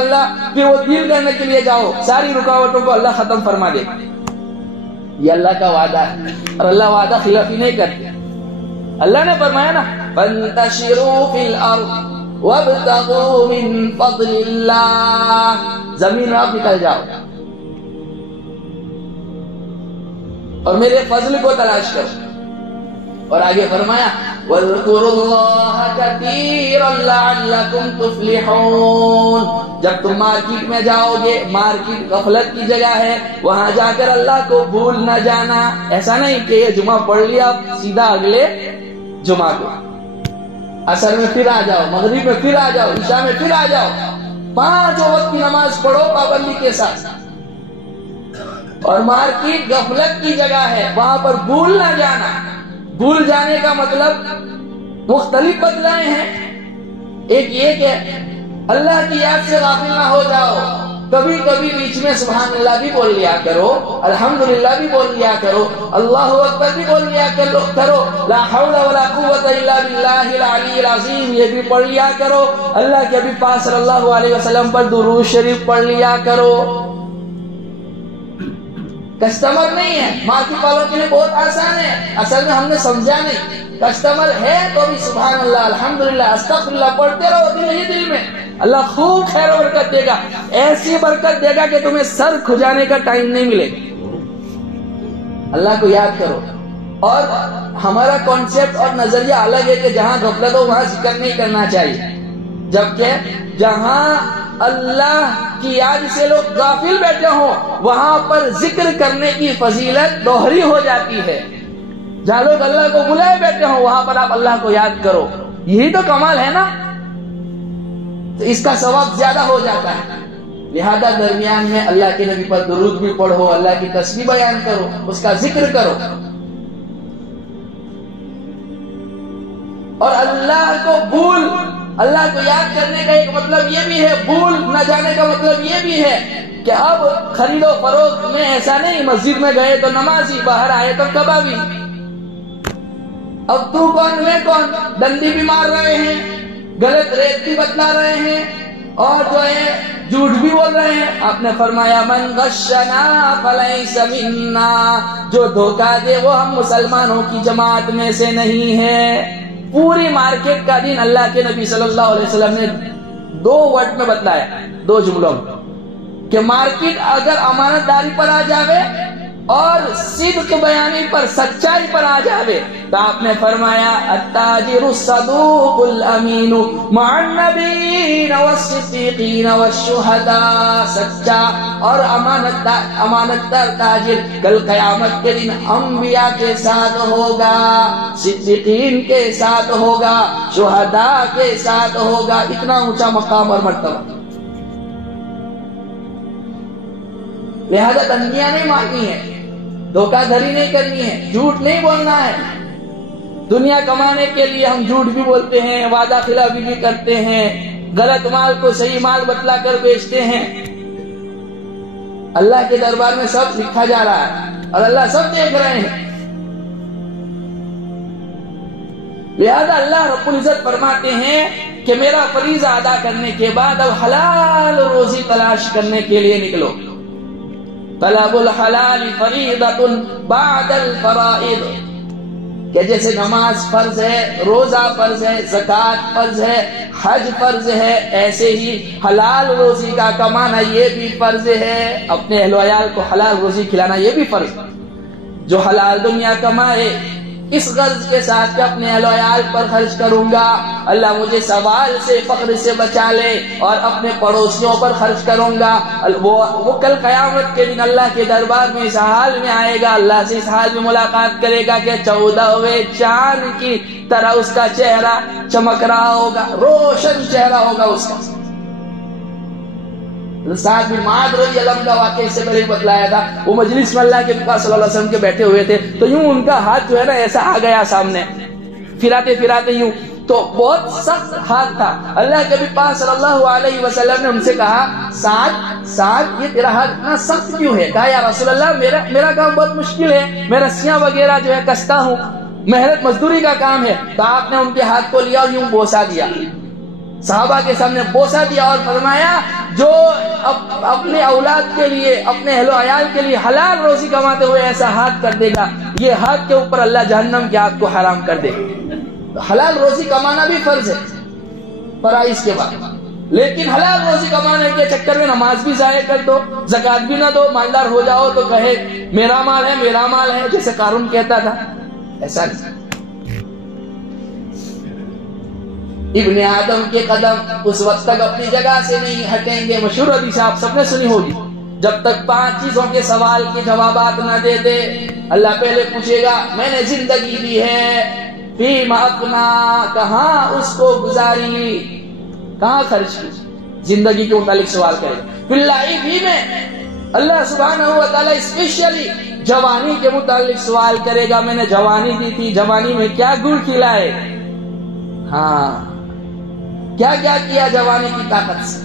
وہ دل کرنے کے لیے جاؤ، ساری رکاوٹوں کو اللہ ختم فرما دے۔ یہ اللہ کا وعدہ ہے، اور اللہ وعدہ خلافی نہیں کرتے۔ اللہ نے فرمایا نا فانتشروا فی الارض وابتغوا من فضل اللہ، زمین میں آپ نکل جاؤ اور میرے فضل کو تلاش کرو۔ اور آگے فرمایا وَاذْكُرُوا اللَّهَ كَثِيرًا لَعَلَّكُمْ تُفْلِحُونَ، جب تم مارکیٹ میں جاؤ گے، مارکیٹ غفلت کی جگہ ہے، وہاں جا کر اللہ کو بھول نہ جانا۔ ایسا نہیں کہ یہ جمعہ پڑھ لیا سیدھا اگلے جمعہ کو، عصر میں پھر آ جاؤ، مغرب میں پھر آ جاؤ، عشاء میں پھر آ جاؤ، 5 وقت کی نماز پڑھو پابندی کے ساتھ۔ اور مارکیٹ غفلت کی جگہ ہے، وہاں پر بھول نہ جانا۔ بھول جانے کا مطلب مختلف بدلائیں ہیں، ایک یہ کہ اللہ کی یاد سے غافل نہ ہو جاؤ، کبھی کبھی بیچ میں سبحان اللہ بھی بول لیا کرو، الحمدللہ بھی بول لیا کرو، اللہ اکبر بھی بول لیا کرو، لا حول ولا قوت الا باللہ العلی العظیم یہ بھی پڑھ لیا کرو، اللہ کے نبی پاک صلی اللہ علیہ وسلم پر درود شریف پڑھ لیا کرو۔ کسٹمر نہیں ہے، مارکیٹ والوں کے لیے بہت آسان ہے، اصل میں ہم نے سمجھا نہیں، کسٹمر ہے تو بھی سبحان اللہ الحمدللہ استغفراللہ پڑھتے رہو دل ہی دل میں، اللہ خوب خیر و برکت دے گا، ایسی برکت دے گا کہ تمہیں سر کھجانے کا ٹائم نہیں ملے گا۔ اللہ کو یاد کرو۔ اور ہمارا کانسیپٹ اور نظریہ الگ ہے کہ جہاں غفلت ہو وہاں ذکر نہیں کرنا چاہیے، جبکہ جہاں اللہ کی یاد سے لوگ غافل بیٹھے ہوں وہاں پر ذکر کرنے کی فضیلت دوہری ہو جاتی ہے۔ جہاں لوگ اللہ کو بلائے بیٹھے ہوں وہاں پر آپ اللہ کو یاد کرو، یہی تو کمال ہے نا، تو اس کا ثواب زیادہ ہو جاتا ہے۔ لہذا درمیان میں اللہ کے نبی پر درود بھی پڑھو، اللہ کی تسبیح بیان کرو، اس کا ذکر کرو، اور اللہ کو اللہ کو یاد کرنے کا ایک مطلب یہ بھی ہے، بھول نہ جانے کا مطلب یہ بھی ہے کہ اب خرید و فروخت میں ایسا نہیں، مسجد میں گئے تو نمازی، باہر آئے تو کبابی، اب تو کون میں کون، ڈنڈی بھی مار رہے ہیں، غلط ریٹ بھی بتلا رہے ہیں، اور جو ہے جھوٹ بھی بول رہے ہیں۔ آپ نے فرمایا من غشنا فلیس منا، جو دھوکہ دے وہ ہم مسلمانوں کی جماعت میں سے نہیں ہے۔ پوری مارکیٹ کا دین اللہ کے نبی صلی اللہ علیہ وسلم نے 2 ورڈ میں بتلایا، 2 جملوں میں، کہ مارکیٹ اگر امانت داری پر آ جاوے اور صدق بیانی پر، سچائی پر آ جاوے تو آپ نے فرمایا التاجر الصدوق الامین مع النبیین والصدیقین والشہداء، سچا اور امانت دار تاجر کل قیامت کے دن انبیاء کے ساتھ ہوگا، صدیقین کے ساتھ ہوگا، شہداء کے ساتھ ہوگا۔ اتنا اونچا مقام اور مرتبہ۔ لہذا دنیا نہیں مانگنی ہے، دھوکہ دھڑی نہیں کرنی ہے، جھوٹ نہیں بولنا ہے۔ دنیا کمانے کے لیے ہم جھوٹ بھی بولتے ہیں، وعدہ خلافی بھی کرتے ہیں، غلط مال کو صحیح مال بتلا کر بیچتے ہیں۔ اللہ کے دربار میں سب لکھا جا رہا ہے اور اللہ سب دیکھ رہے ہیں۔ لہذا اللہ رب العزت فرماتے ہیں کہ میرا فریضہ ادا کرنے کے بعد اب حلال روزی تلاش کرنے کے لیے نکلو۔ طلب الحلال فریضۃ بعد الفرائض، کہ جیسے نماز فرض ہے، روزہ فرض ہے، زکوٰۃ فرض ہے، حج فرض ہے، ایسے ہی حلال روزی کا کمانا یہ بھی فرض ہے۔ اپنے اہل و عیال کو حلال روزی کھلانا یہ بھی فرض ہے۔ جو حلال دنیا کمائے اس غرض کے ساتھ کہ اپنے اہل و عیال پر خرچ کروں گا، اللہ مجھے سوال سے، فقر سے بچا لے، اور اپنے پڑوسیوں پر خرچ کروں گا، وہ کل قیامت کے دن اللہ کے دربار میں اس حال میں آئے گا، اللہ سے اس حال میں ملاقات کرے گا کہ 14ویں چاند کی طرح اس کا چہرہ چمک رہا ہوگا، روشن چہرہ ہوگا اس کا۔ سعد بن معاذ رضی اللہ عنہ کا واقعہ اس سے پہلے بتلایا تھا، وہ مجلس میں اللہ کے پاس صلی اللہ علیہ وسلم کے بیٹھے ہوئے تھے، تو یوں ان کا ہاتھ جو ہے نا ایسا آ گیا سامنے، پھراتے پھراتے یوں، تو بہت سخت ہاتھ تھا۔ اللہ کے بھی پاس صلی اللہ علیہ وسلم نے ان سے کہا سعد یہ تیرا ہاتھ اتنا سخت کیوں ہے؟ کہا یا رسول اللہ میرا کام بہت مشکل ہے، میں رسیاں وغیرہ جو ہے کستا ہوں، محنت مزدوری کا کام ہے۔ تو آپ نے ان کے ہاتھ کو لیا اور یوں بوسا دیا، صحابہ کے سامنے بوسا دیا اور فرمایا جو اپنے اولاد کے لیے، اپنے اہل و عیال کے لیے حلال روزی کماتے ہوئے ایسا ہاتھ کر دے گا، یہ ہاتھ کے اوپر اللہ جہنم کی آگ کو حرام کر دے گا۔ حلال روزی کمانا بھی فرض ہے فرائض کے بعد، لیکن حلال روزی کمانے کے چکر میں نماز بھی ضائع کر دو، زکوٰۃ بھی نہ دو، مالدار ہو جاؤ تو کہے میرا مال ہے میرا مال ہے، جیسے قارون کہتا تھا، ایسا نہیں۔ ابن آدم کے قدم اس وقت تک اپنی جگہ سے نہیں ہٹیں گے، مشہور حدیث آپ سب نے سنی ہوگی، جب تک 5 چیزوں کے سوال کے جوابات نہ دے دے۔ اللہ پہلے پوچھے گا میں نے زندگی دی ہے، فیما افنا، کہاں اس کو گزاری، کہاں خرچ کی، زندگی کے متعلق سوال کرے گا۔ فی اللعب میں اللہ سبحانہ و تعالی اسپیشلی جوانی کے متعلق سوال کرے گا، میں نے جوانی دی تھی، جوانی میں کیا گڑ کھلائے، ہاں کیا کیا کیا جوانی کی طاقت سے،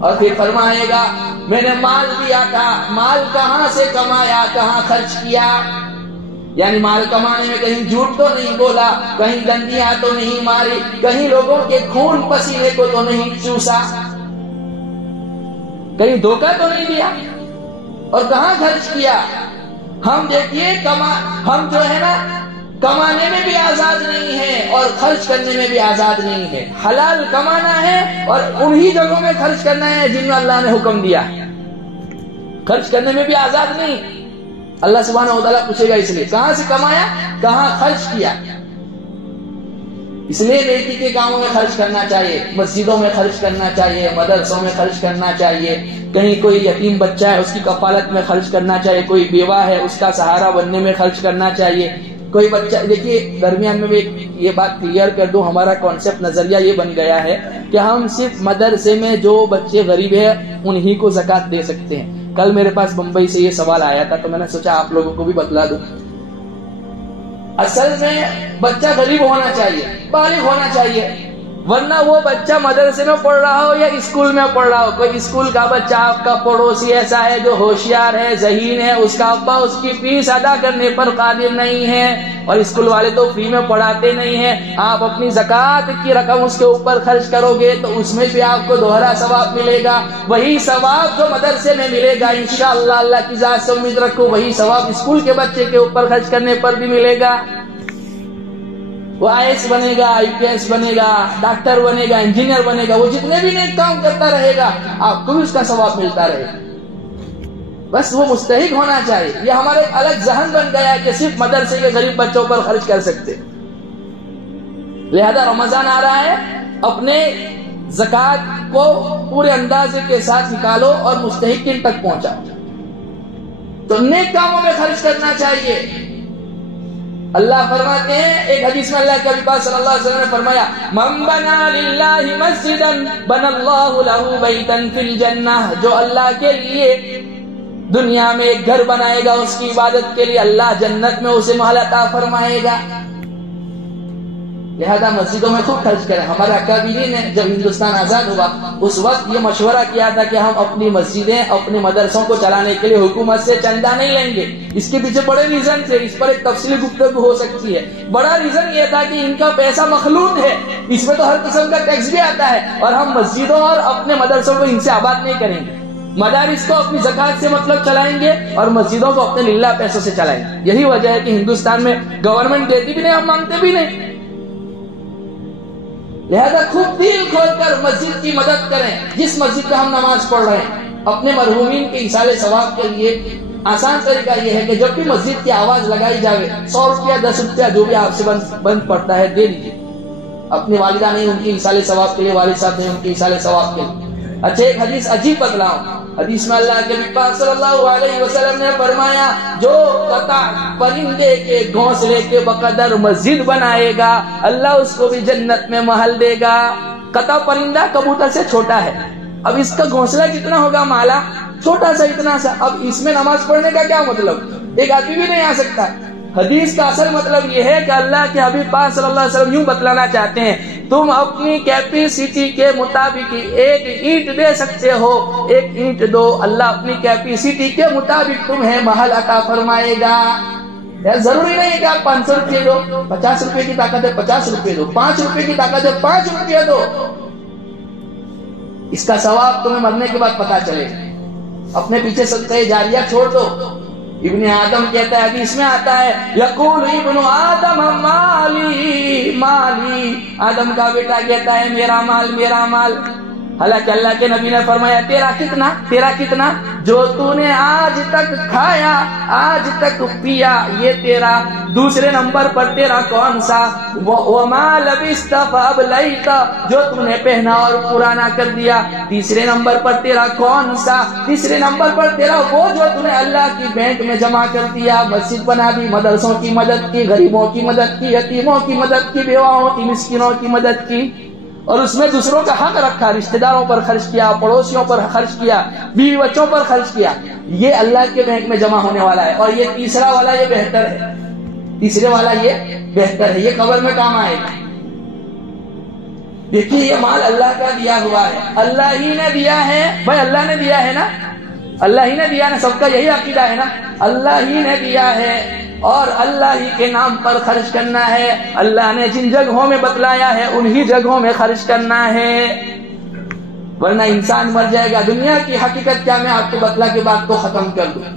اور پھر فرمائے گا میں نے مال دیا تھا، مال کہاں سے کمایا، کہاں خرچ کیا، یعنی مال کمانے میں کہیں جھوٹ تو نہیں بولا، کہیں گندیاں تو نہیں ماری، کہیں لوگوں کے خون پسینے کو تو نہیں چوسا، کہیں دھوکہ تو نہیں دیا، اور کہاں خرچ کیا۔ ہم دیکھیے ہم جو ہے نا کمانے میں بھی آزاد نہیں ہے اور خرچ کرنے میں بھی آزاد نہیں ہے۔ حلال کمانا ہے اور انہی جگہوں میں خرچ کرنا ہے جن میں اللہ نے حکم دیا، خرچ کرنے میں بھی آزاد نہیں۔ اللہ سبحانہ و تعالیٰ پوچھے گا اس لیے کہاں سے کمایا، کہاں خرچ کیا۔ اس لیے نیکی کے کاموں میں خرچ کرنا چاہیے، مسجدوں میں خرچ کرنا چاہیے، مدرسوں میں خرچ کرنا چاہیے، کہیں کوئی یتیم بچہ ہے اس کی کفالت میں خرچ کرنا چاہیے، کوئی بیوہ ہے اس کا سہارا بننے میں خرچ کرنا چاہیے، کوئی بچہ، دیکھیے درمیان میں یہ بات کلیئر کر دوں، ہمارا کانسیپٹ نظریہ یہ بن گیا ہے کہ ہم صرف مدرسے میں جو بچے غریب ہیں انہی کو زکوٰۃ دے سکتے ہیں۔ کل میرے پاس بمبئی سے یہ سوال آیا تھا تو میں نے سوچا آپ لوگوں کو بھی بتلا دوں۔ اصل میں بچہ غریب ہونا چاہیے، بالغ ہونا چاہیے، ورنہ وہ بچہ مدرسے میں پڑھ رہا ہو یا اسکول میں پڑھ رہا ہو، کوئی اسکول کا بچہ آپ کا پڑوسی ایسا ہے جو ہوشیار ہے، ذہین ہے، اس کا ابا اس کی فیس ادا کرنے پر قادر نہیں ہے، اور اسکول والے تو فری میں پڑھاتے نہیں ہیں، آپ اپنی زکوٰۃ کی رقم اس کے اوپر خرچ کرو گے تو اس میں بھی آپ کو دوہرا ثواب ملے گا، وہی ثواب جو مدرسے میں ملے گا انشاءاللہ، اللہ کی ذات سے امید رکھو، وہی ثواب اسکول کے بچے کے اوپر خرچ کرنے پر بھی ملے گا۔ وہ IAS بنے گا، IPS بنے گا، ڈاکٹر بنے گا، انجینئر بنے گا، وہ جتنے بھی نیک کام کرتا رہے گا آپ کو بھی اس کا ثواب ملتا رہے گا۔ بس وہ مستحق ہونا چاہیے. یہ ہمارے ایک الگ ذہن بن گیا ہے کہ صرف مدرسے کے غریب بچوں پر خرچ کر سکتے. لہذا رمضان آ رہا ہے، اپنے زکوٰۃ کو پورے اندازے کے ساتھ نکالو اور مستحقین تک پہنچاؤ. تو نیک کاموں میں خرچ کرنا چاہیے. اللہ فرماتے ہیں ایک حدیث میں، اللہ کے نبی صلی اللہ علیہ وسلم نے فرمایا، من بنا للہ مسجدا بنا اللہ لہ بیتا فی الجنہ، جو اللہ کے لیے دنیا میں ایک گھر بنائے گا اس کی عبادت کے لیے، اللہ جنت میں اسے محل عطا فرمائے گا. لہذا مسجدوں میں خوب خرچ کریں. ہمارے اکابرین نے جب ہندوستان آزاد ہوا اس وقت یہ مشورہ کیا تھا کہ ہم اپنی مسجدیں اپنے مدرسوں کو چلانے کے لیے حکومت سے چندہ نہیں لیں گے. اس کے پیچھے بڑے ریزن تھے، اس پر ایک تفصیلی گفتگو ہو سکتی ہے. بڑا ریزن یہ تھا کہ ان کا پیسہ مخلوط ہے، اس میں تو ہر قسم کا ٹیکس بھی آتا ہے، اور ہم مسجدوں اور اپنے مدرسوں کو ان سے آباد نہیں کریں گے. مدارس کو اپنی زکوٰۃ سے مطلب چلائیں گے اور مسجدوں کو اپنے للہ پیسوں سے چلائیں گے. یہی وجہ ہے کہ ہندوستان میں گورنمنٹ دیتی بھی نہیں، ہم مانگتے بھی نہیں. لہذا خوب دل کھول کر مسجد کی مدد کریں. جس مسجد میں ہم نماز پڑھ رہے ہیں، اپنے مرحومین کے ایصال ثواب کے لیے آسان طریقہ یہ ہے کہ جب بھی مسجد کی آواز لگائی جائے 100 روپیہ 10 روپیہ جو بھی آپ سے بند پڑتا ہے دے دیجیے. اپنی والدہ نہیں ان کی ایصال ثواب کے لیے، والد صاحب نہیں ان کی ایصال ثواب کے لیے. اچھا ایک حدیث عجیب بتلاؤں. حدیث میں اللہ کے نبی صلی اللہ علیہ وسلم نے فرمایا، جو قطع پرندے کے گھونسلے کے بقدر مسجد بنائے گا اللہ اس کو بھی جنت میں محل دے گا. قطع پرندہ کبوتر سے چھوٹا ہے، اب اس کا گھونسلہ کتنا ہوگا؟ مالا چھوٹا سا، اتنا سا. اب اس میں نماز پڑھنے کا کیا مطلب؟ ایک آدمی بھی نہیں آ سکتا. حدیث کا اصل مطلب یہ ہے کہ اللہ کے حبیب پاک صلی اللہ علیہ وسلم یوں بتلانا چاہتے ہیں، تم اپنی کیپیسٹی کے مطابق ایک اینٹ دے سکتے ہو، ایک اینٹ دو، اللہ اپنی کیپیسٹی کے مطابق تمہیں محل عطا فرمائے گا. ضروری نہیں کہ آپ 500 روپے دو، 50 روپے کی طاقت ہے 50 روپے دو، 5 روپے کی طاقت ہے 5 روپے دو. اس کا ثواب تمہیں مرنے کے بعد پتا چلے. اپنے پیچھے صدقہ جاریہ چھوڑ دو. ابن آدم کہتا ہے، حدیث میں آتا ہے، یقول ابن آدم مالی مالی، آدم کا بیٹا کہتا ہے میرا مال میرا مال. حالانکہ اللہ کے نبی نے فرمایا تیرا کتنا، تیرا کتنا؟ جو تو نے آج تک کھایا، آج تک پیا، یہ تیرا. دوسرے نمبر پر تیرا کون سا؟ وما لبست فابلیت، جو تو نے پہنا اور پرانا کر دیا. تیسرے نمبر پر تیرا کون سا؟ تیسرے نمبر پر تیرا وہ جو تو نے اللہ کی بینک میں جمع کر دیا، مسجد بنا دی، مدرسوں کی مدد کی، غریبوں کی مدد کی، یتیموں کی مدد کی، بیواؤں کی، مسکینوں کی مدد کی، اور اس میں دوسروں کا حق رکھا، رشتہ داروں پر خرچ کیا، پڑوسیوں پر خرچ کیا، بیوی بچوں پر خرچ کیا. یہ اللہ کے بینک میں جمع ہونے والا ہے. اور یہ تیسرا والا یہ بہتر ہے، تیسرے والا یہ بہتر ہے، یہ قبر میں کام آئے گا. دیکھیے یہ مال اللہ کا دیا ہوا ہے، اللہ ہی نے دیا ہے. بھائی اللہ نے دیا ہے نا، اللہ ہی نے دیا نا، سب کا یہی عقیدہ ہے نا، اللہ ہی نے دیا ہے اور اللہ ہی کے نام پر خرچ کرنا ہے. اللہ نے جن جگہوں میں بتلایا ہے انہی جگہوں میں خرچ کرنا ہے، ورنہ انسان مر جائے گا. دنیا کی حقیقت کیا میں آپ کو بتلا کے بات کو ختم کر دوں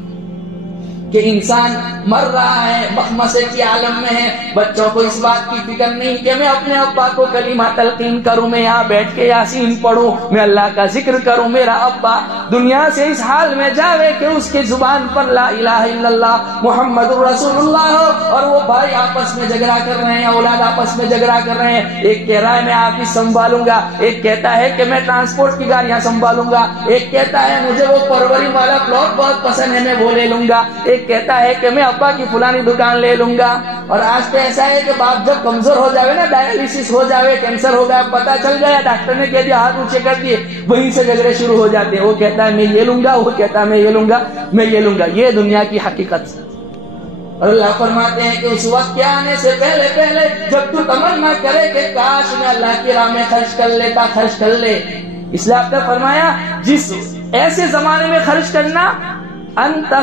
کہ انسان مر رہا ہے، مخمصے کی عالم میں ہے. بچوں کو اس بات کی فکر نہیں کہ میں اپنے ابا کو کلمہ تلقین کروں، میں یہاں بیٹھ کے یاسین پڑھوں، میں اللہ کا ذکر کروں. میرا ابا دنیا سے اس حال میں جاوے کہ اس کی زبان پر لا الہ الا اللہ محمد رسول اللہ ہو، اور وہ بھائی آپس میں جھگڑا کر رہے ہیں، اولاد آپس میں جھگڑا کر رہے ہیں. ایک کہہ رہا ہے میں آفس سنبھالوں گا، ایک کہتا ہے کہ میں ٹرانسپورٹ کی گاڑیاں سنبھالوں گا، ایک کہتا ہے مجھے وہ پروری والا پلاٹ بہت پسند ہے میں وہ لے لوں گا، ایک کہتا ہے کہ میں ابا کی فلانی دکان لے لوں گا. اور آج تو ایسا ہے کہ باپ جب کمزور ہو جاوے نا، ڈائلیسس ہو جاوے، کینسر ہو گیا، پتا چل گیا، ڈاکٹر نے کہہ دیا، ہاتھ اونچے کر دیے، وہیں سے جھگڑے شروع ہو جاتے ہیں. وہ کہتا ہے میں یہ لوں گا، وہ کہتا ہے میں یہ لوں گا، میں یہ لوں گا. یہ دنیا کی حقیقت. اور اللہ فرماتے ہیں کہ اس وقت کے آنے سے پہلے پہلے جب تو تمنا کرے کہ کاش میں اللہ کی راہ میں خرچ کر لیتا، خرچ کر لے. اس لیے آپ نے فرمایا جس ایسے زمانے میں خرچ کرنا، انت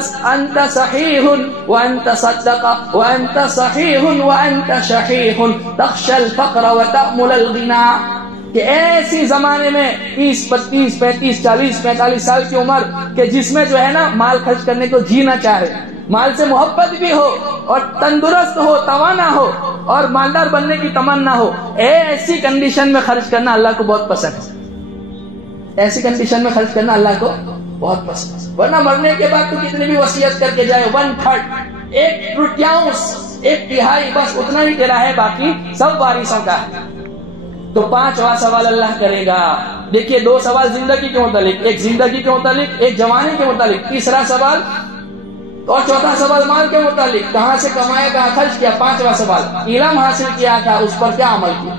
صحیح وانت صدق وانت صحیح وانت شحیح تخشى الفقر وتأمل الغنى، کہ ایسی زمانے میں 30 32 35 40 45 سال کی عمر کہ جس میں جو ہے نا مال خرچ کرنے کو جینا چاہے، مال سے محبت بھی ہو اور تندرست ہو، توانا ہو اور مالدار بننے کی تمنا ہو، ایسی کنڈیشن میں خرچ کرنا اللہ کو بہت پسند ہے. ایسی کنڈیشن میں خرچ کرنا اللہ کو بہت پسند، ورنہ مرنے کے بعد تو کتنی بھی وصیت کر کے جائے 1/3 ایک تہائی بس اتنا ہی تیرا ہے، باقی سب وارثوں کا ہے۔ تو 5واں سوال اللہ کرے گا۔ دیکھیے 2 سوال زندگی کے متعلق، ایک زندگی کے متعلق، ایک جوانی کے متعلق، تیسرا سوال اور چوتھا سوال مال کے متعلق، کہاں سے کمایا کہاں خرچ کیا، 5واں سوال علم حاصل کیا تھا اس پر کیا عمل کیا۔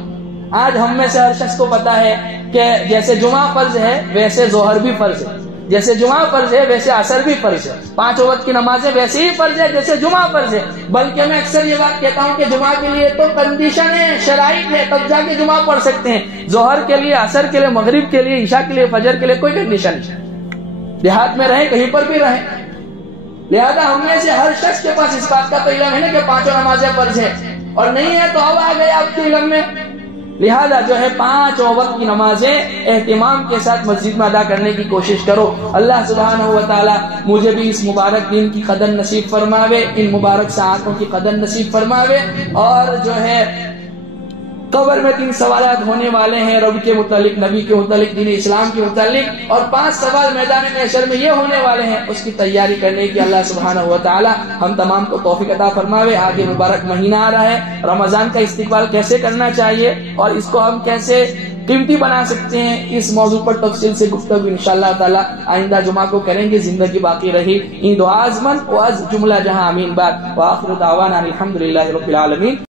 آج ہم میں سے ہر شخص کو پتا ہے کہ جیسے جمعہ فرض ہے ویسے ظہر بھی فرض ہے، جیسے جمعہ فرض ہے ویسے عصر بھی فرض ہے، 5 وقت کی نمازیں ویسے ہی فرض ہے جیسے جمعہ فرض ہے۔ بلکہ میں اکثر یہ بات کہتا ہوں کہ جمعہ کے لیے تو کنڈیشن ہے، شرائط ہے، تب جا کے جمعہ پڑھ سکتے ہیں۔ ظہر کے لیے، عصر کے لیے، مغرب کے لیے، عشاء کے لیے، فجر کے لیے کوئی کنڈیشن نہیں۔ دیہات میں رہیں، کہیں پر بھی رہیں، لہذا ہم میں سے ہر شخص کے پاس اس بات کا تو علم ہے نا کہ 5 نمازیں فرض ہے، اور نہیں ہے تو اب آ گئے آپ کے علم میں۔ لہذا جو ہے 5 وقت کی نمازیں اہتمام کے ساتھ مسجد میں ادا کرنے کی کوشش کرو۔ اللہ سبحانہ و تعالی مجھے بھی اس مبارک دن کی قدر نصیب فرماوے، ان مبارک ساعتوں کی قدر نصیب فرماوے، اور جو ہے قبر میں 3 سوالات ہونے والے ہیں، رب کے متعلق، نبی کے متعلق، دین اسلام کے متعلق، اور 5 سوال میدان محشر میں یہ ہونے والے ہیں، اس کی تیاری کرنے کی اللہ سبحانہ و تعالی ہم تمام کو توفیق عطا فرماوے۔ آگے مبارک مہینہ آ رہا ہے، رمضان کا استقبال کیسے کرنا چاہیے اور اس کو ہم کیسے قیمتی بنا سکتے ہیں، اس موضوع پر تفصیل سے گفتگو انشاءاللہ تعالی آئندہ جمعہ کو کریں گے، زندگی باقی رہی۔ این دعا ازمن و از جملہ جہاں امین بات، وآخر دعوانا الحمدللہ رب العالمین۔